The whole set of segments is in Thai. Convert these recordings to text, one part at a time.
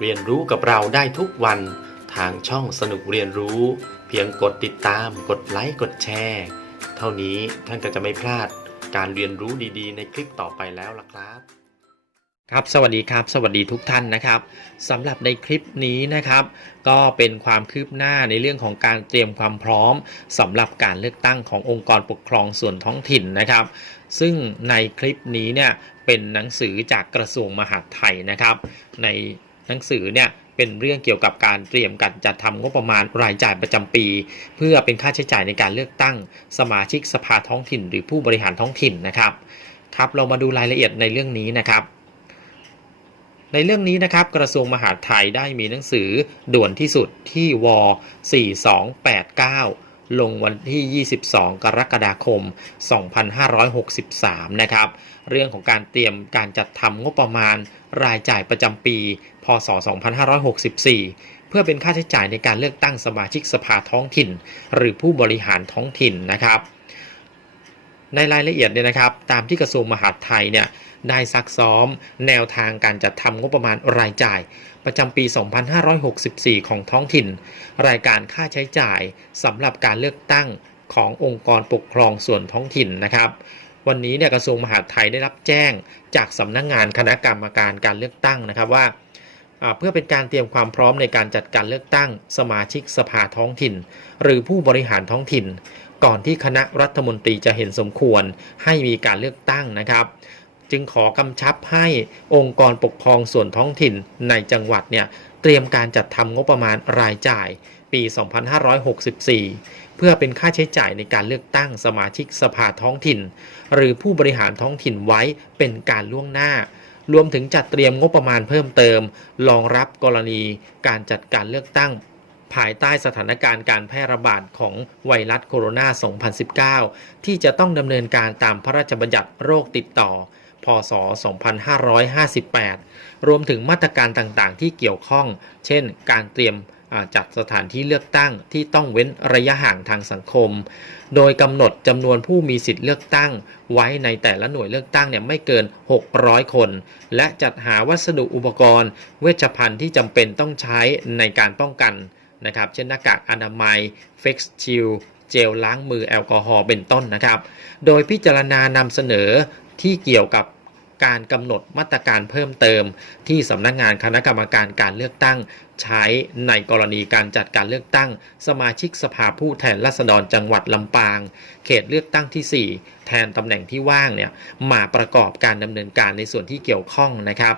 เรียนรู้กับเราได้ทุกวันทางช่องสนุกเรียนรู้ เพียงกดติดตาม กดไลค์กดแชร์เท่านี้ท่านก็จะไม่พลาดการเรียนรู้ดีๆ ในคลิปต่อไปแล้วล่ะครับ ครับสวัสดีครับ สวัสดีทุกท่านนะครับสำหรับในคลิปนี้นะครับ ก็เป็นความคืบหน้าในเรื่องของการเตรียมความพร้อมสำหรับการเลือกตั้งขององค์กรปกครองส่วนท้องถิ่นนะครับ ซึ่งในคลิปนี้เนี่ยเป็นหนังสือจากกระทรวงมหาดไทยนะครับ ใน หนังสือเนี่ยเป็นเรื่องเกี่ยวกับการเตรียมการจัดทำงบประมาณรายจ่ายประจำปี เพื่อเป็นค่าใช้จ่ายในการเลือกตั้ง สมาชิกสภาท้องถิ่น หรือผู้บริหารท้องถิ่นนะครับครับเรามาดูรายละเอียดในเรื่องนี้นะครับ ในเรื่องนี้นะครับกระทรวงมหาดไทยได้มีหนังสือด่วนที่สุดที่ว 4289 ลงวันที่ 22 กรกฎาคม 2563 นะครับ เรื่องของการเตรียมการจัดทำงบประมาณรายจ่ายประจำปี พศ 2564 เพื่อเป็นค่าใช้จ่ายในการเลือกตั้งสมาชิกสภาท้องถิ่น หรือผู้บริหารท้องถิ่นนะครับ ในรายละเอียดเนี่ยนะครับ ตามที่กระทรวงมหาดไทยเนี่ยได้ซักซ้อม แนวทางการจัดทำงบประมาณรายจ่าย ประจำปี 2564 ของท้องถิ่น รายการค่าใช้จ่ายสำหรับการเลือกตั้งขององค์กรปกครองส่วนท้องถิ่นนะครับ วันนี้เนี่ยกระทรวงมหาดไทยได้รับแจ้งจากสำนักงงานคณะกรรมการการเลือกตั้งนะครับว่าอ่า เพื่อเป็นการเตรียมความพร้อมในการจัดการเลือกตั้ง สมาชิกสภาท้องถิ่น หรือผู้บริหารท้องถิ่น ก่อนที่คณะรัฐมนตรีจะเห็นสมควรให้มีการเลือกตั้งนะครับ จึงขอกำชับให้องค์กรปกครองส่วนท้องถิ่นในจังหวัดเนี่ยเตรียมการจัดทำงบประมาณรายจ่ายปี 2564 เพื่อเป็นค่าใช้จ่ายในการเลือกตั้งสมาชิกสภาท้องถิ่น หรือผู้บริหารท้องถิ่นไว้เป็นการล่วงหน้า รวมถึงจัดเตรียมงบประมาณเพิ่มเติม รองรับกรณีการจัดการเลือกตั้ง ภายใต้สถานการณ์การแพร่ระบาดของไวรัสโคโรนา 2019 ที่จะต้องดำเนินการตามพระราชบัญญัติโรคติดต่อ พศ 2558 รวมถึงมาตรการต่างๆ ที่เกี่ยวข้อง เช่น การเตรียม จัดสถานที่เลือกตั้งที่ต้องเว้นระยะห่างทางสังคม โดยกำหนดจำนวนผู้มีสิทธิ์เลือกตั้ง ไว้ในแต่ละหน่วยเลือกตั้งเนี่ยไม่เกิน 600 คน และจัดหาวัสดุอุปกรณ์ เวชภัณฑ์ที่จำเป็นต้องใช้ในการป้องกันนะครับ เช่นหน้ากากอนามัยเฟกซ์ชิลเจลล้างมือแอลกอฮอล์เป็นต้นนะครับ โดยพิจารณานำเสนอที่เกี่ยวกับ การกำหนดมาตรการเพิ่มเติม ที่สำนักงานคณะกรรมการการเลือกตั้ง ใช้ในกรณีการจัดการเลือกตั้ง สมาชิกสภาผู้แทนราษฎรจังหวัดลำปาง เขตเลือกตั้งที่ 4 แทนตำแหน่งที่ว่างเนี่ยมาประกอบการดำเนินการในส่วนที่เกี่ยวข้องนะครับ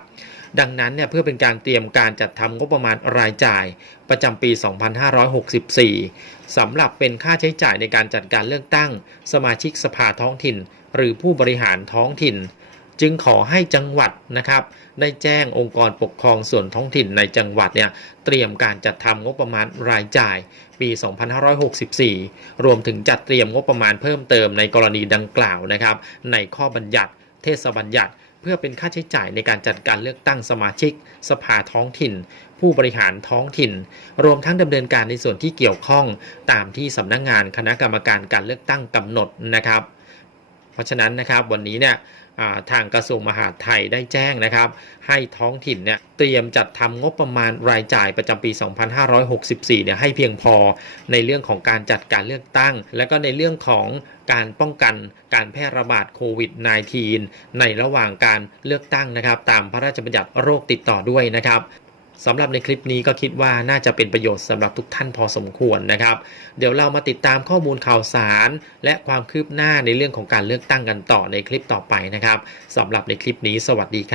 ดังนั้นเนี่ยเพื่อเป็นการเตรียมการจัดทำงบประมาณรายจ่ายประจำปี 2564 สำหรับเป็นค่าใช้จ่ายในการจัดการเลือกตั้ง สมาชิกสภาท้องถิ่น หรือผู้บริหารท้องถิ่น จึงขอให้จังหวัดนะครับ ได้แจ้งองค์กรปกครองส่วนท้องถิ่นในจังหวัดเนี่ยเตรียมการจัดทำงบประมาณรายจ่ายปี 2564 รวมถึงจัดเตรียมงบประมาณเพิ่มเติมในกรณีดังกล่าวนะครับ ในข้อบัญญัติ เทศบัญญัติ เพื่อเป็นค่าใช้จ่ายในการจัดการเลือกตั้งสมาชิก สภาท้องถิ่น ผู้บริหารท้องถิ่น รวมทั้งดำเนินการในส่วนที่เกี่ยวข้องตามที่สำนักงานคณะกรรมการการเลือกตั้งกำหนดนะครับ เพราะฉะนั้นนะครับวันนี้เนี่ย ทางกระทรวงมหาดไทยได้แจ้งนะครับ ให้ท้องถิ่นเนี่ยเตรียมจัดทำงบประมาณรายจ่ายประจำปี 2564 เนี่ยให้เพียงพอในเรื่องของการจัดการเลือกตั้ง และก็ในเรื่องของการป้องกันการแพร่ระบาดโควิด -19 ในระหว่างการเลือกตั้งนะครับ ตามพระราชบัญญัติโรคติดต่อด้วยนะครับ สำหรับในคลิปนี้ก็คิดว่าน่าจะเป็นประโยชน์สำหรับทุกท่านพอสมควรนะครับ เดี๋ยวเรามาติดตามข้อมูลข่าวสาร และความคืบหน้าในเรื่องของการเลือกตั้งกันต่อในคลิปต่อไปนะครับสำหรับในคลิปนี้สวัสดีครับ